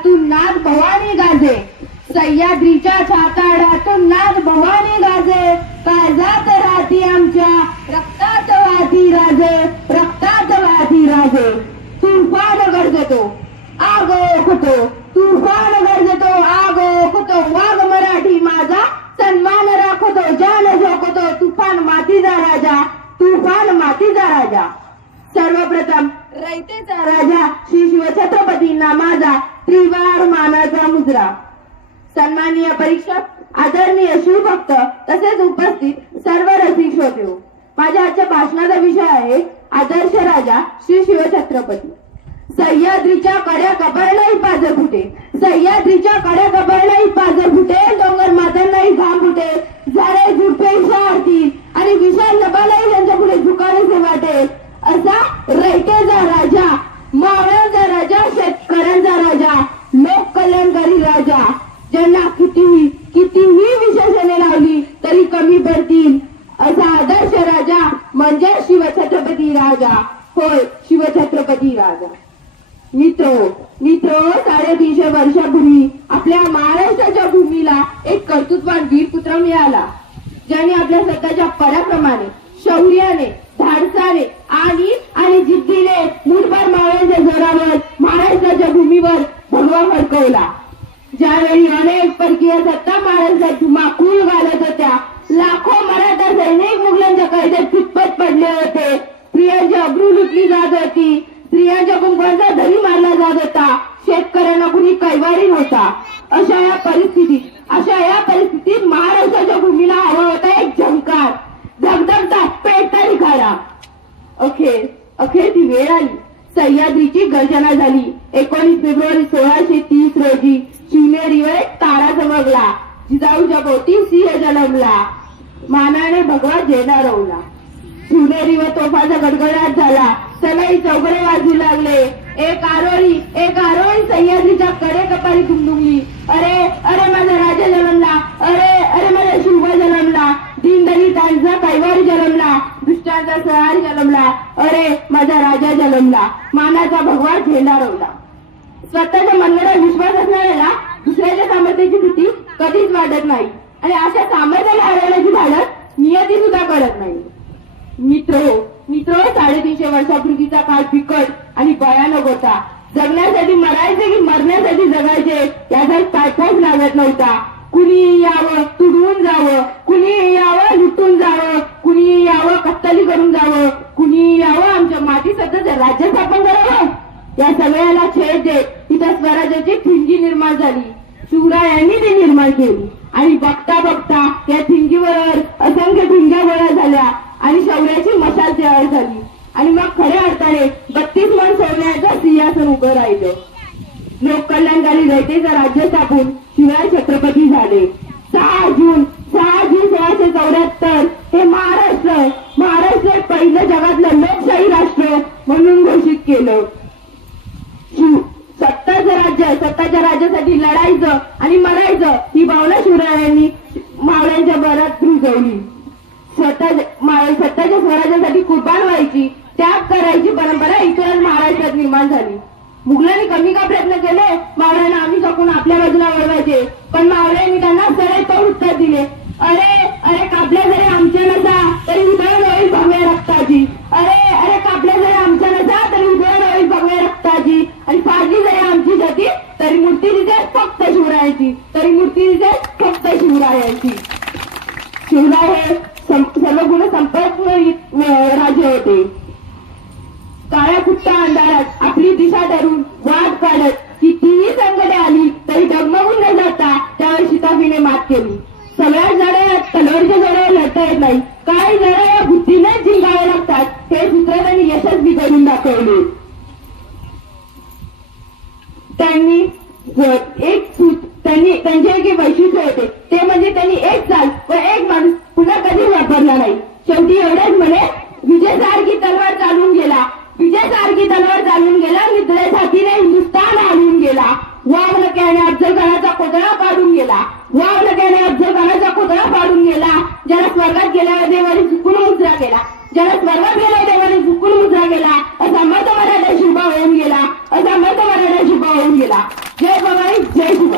छाताडातून नाद भवानी गाजे. सह्याद्रीच्या छाताडातून नाद भवानी गाजे. काळजात राहती आमच्या? रक्तात वाहती राजे रक्तात वाहती राजे. तुफान गरजतो आगो खुतो तुफान गरजतो आगो खुतो वाघ मराठी माझा सन्मान राखतो जान झोकतो तुफान मातीचा राजा तुफान मातीचा राजा. सर्वप्रथम रयतेचा राजा श्री शिवछत्रपतींना माझा त्रिवार मानाचा मुजरा. सन्माननीय परीक्षक आदरणीय शिवभक्त तसेच उपस्थित सर्व रसिक श्रोते. माझ्या आजच्या भाषणाचा विषय आहे आदर्श राजा श्री शिवछत्रपती. सह्याद्रीच्या कड्या कबरलाही पाजर फुटे. सह्याद्रीच्या कड्या कबळ पाजर फुटे डोंगर मातांनाही घाम फुटे झाडे झुडपे शारतील आणि विशाल नबालाही त्यांच्या पुढे झुकावेसे वाटेल असा रयतेचा राजा मावळ्यांचा राजा शेतकऱ्यांचा राजा लोक कल्याणकारी राजा ज्यांना कितीही कितीही विशेषणे लावली तरी करतील असा आदर्श राजा म्हणजे शिवछत्रपती राजा. होय शिवछत्रपती राजा. मित्र मित्र साडेतीनशे वर्षापूर्वी आपल्या महाराष्ट्राच्या भूमीला एक कर्तृत्वान वीर पुत्र मिळाला ज्याने आपल्या स्वतःच्या पराक्रमाने शौर्याने धाडसाने आणि आणि जिद्दीने मुठभर मावळ्यांच्या जोरावर महाराष्ट्राच्या भूमीवर भगवा फडकवला ज्यावेळी अनेक परकीय सत्ता महाराष्ट्रात धुमाकूळ घालत होत्या लाखो मराठा सैनिक मुघलांच्या कैद्यात कितपत पडले होते. स्त्रियांची अब्रू लुटली जात होती. स्त्रियांच्या कुंभांचा धरी मारला जात होता. शेतकऱ्यांना कुणी कैवारी नव्हता. अशा या परिस्थितीत अशा या परिस्थितीत महाराष्ट्राच्या भूमीला हवा होता एक झंकार. धगधगता पेटता निघाला अखेर अखेर ती वेळ आली. सह्याद्रीची गर्जना झाली. एकोणीस फेब्रुवारी सोळाशे तीस रोजी शिवनेरीवर एक तारा चमकला. जिजाऊच्या भोवती सिंह जन्मला मानाने भगवा झेंडा रोवला शिवनेरीवर तोफाचा गडगडाट झाला. सनई चौघडे वाजू लागले. एक आरोळी एक आरोळी सह्याद्रीच्या कडे कपारी दुमदुमली. अरे अरे माझा राजा जन्मला. अरे अरे माझा शिवबा जन्मला. दीनदलितांचा कैवारी जन्मला. दुष्टांचा सहार जन्मला. अरे माझा राजा जन्मला. मानाचा भगवा झेंडा रोवला स्वतःच्या मनगडात विश्वास असणाऱ्याला दुसऱ्याच्या सामर्थ्याची भीती कधीच वाटत नाही. आणि अशा सामर्थ्याला हरवण्याची धाडस नियती सुद्धा करत नाही. मित्र हो, मित्र हो, साडेतीनशे वर्षापूर्वीचा काळ फिकट आणि भयानक होता. जगण्यासाठी मरायचे की मरण्यासाठी जगायचे याचा पायपोच लागत नव्हता. कुणी यावं तुडवून जावं. कुणी यावं लुटून जावं. कुणी यावं कत्तली करून जावं. कुणी यावं आमच्या माती सध्या राज्य स्थापन करावं. या सगळ्याला छेद देत तिथं स्वराज्याची ठिणगी निर्माण झाली. शिवरायांनी ती निर्माण केली. आणि बघता बघता या ठिंगीवर असंख्य ठिंग्या गोळ्या झाल्या आणि शौर्याची मशाल तयार झाली. आणि मग खऱ्या अर्थाने बत्तीस मन सोडण्याचं सिंहासन उभं राहिलं. लोककल्याणकारी रयतेचं राज्य स्थापून शिवाय छत्रपती झाले. राज्य सत्ताच्या राज्यासाठी लढायचं आणि मरायचं. ही भावना शिवरायांनी मावळ्यांच्या बरात रुजवली. स्वतः मा- सत्ताच्या स्वराज्यासाठी कुर्बान व्हायची त्याग करायची परंपरा इकडे महाराष्ट्रात निर्माण झाली. मुघलांनी कमी का प्रयत्न केले? मावळ्यांना आम्ही शकून आपल्या बाजूला वळवायचे. पण मावळ्यांनी त्यांना सरळ तो उत्तर दिले. अरे अरे कापल्या जरी आमच्या नसा तरी उधळण होईल भव्या रक्ताची अरे अरे कापल्या जरी आमच्या नसा तरी उधळण होईल भगव्या रक्ताची आणि फाडली जरी आमची जाती तरी मूर्ती दिसे फक्त शिवरायाची तरी मूर्ती दिसे फक्त शिवरायांची शिवराय सर्व गुण संपन्न राजे होते. काळ्या कुट्टा अंधारात आपली दिशा धरून वाट काढत कितीही संकटे आली तरी डगमगून न जाता त्यावर शिताफीने मात केली. सगळ्या जड्या तलवारच्या जड्यावर लढता येत नाही. काही जड्या या बुद्धीने जिंकावे लागतात. हे सूत्र त्यांनी यशस्वी करून दाखवले. त्यांनी एक सूत त्यांनी त्यांचे एक वैशिष्ट्य होते. ते म्हणजे त्यांनी एक एक वाघ नक्याने अफजल खानाचा कोतळा पाडून गेला. वाघ नक्याने अफजल खानाचा कोतळा पाडून गेला. ज्याला स्वर्गात गेल्यावर देवाने झुकून मुजरा केला. ज्याला स्वर्गात गेला देवाने झुकून मुजरा केला. असा मत मराठा शिवबा होऊन गेला. असा मत मराठा शिवबा होऊन गेला. जय भवानी जय शिव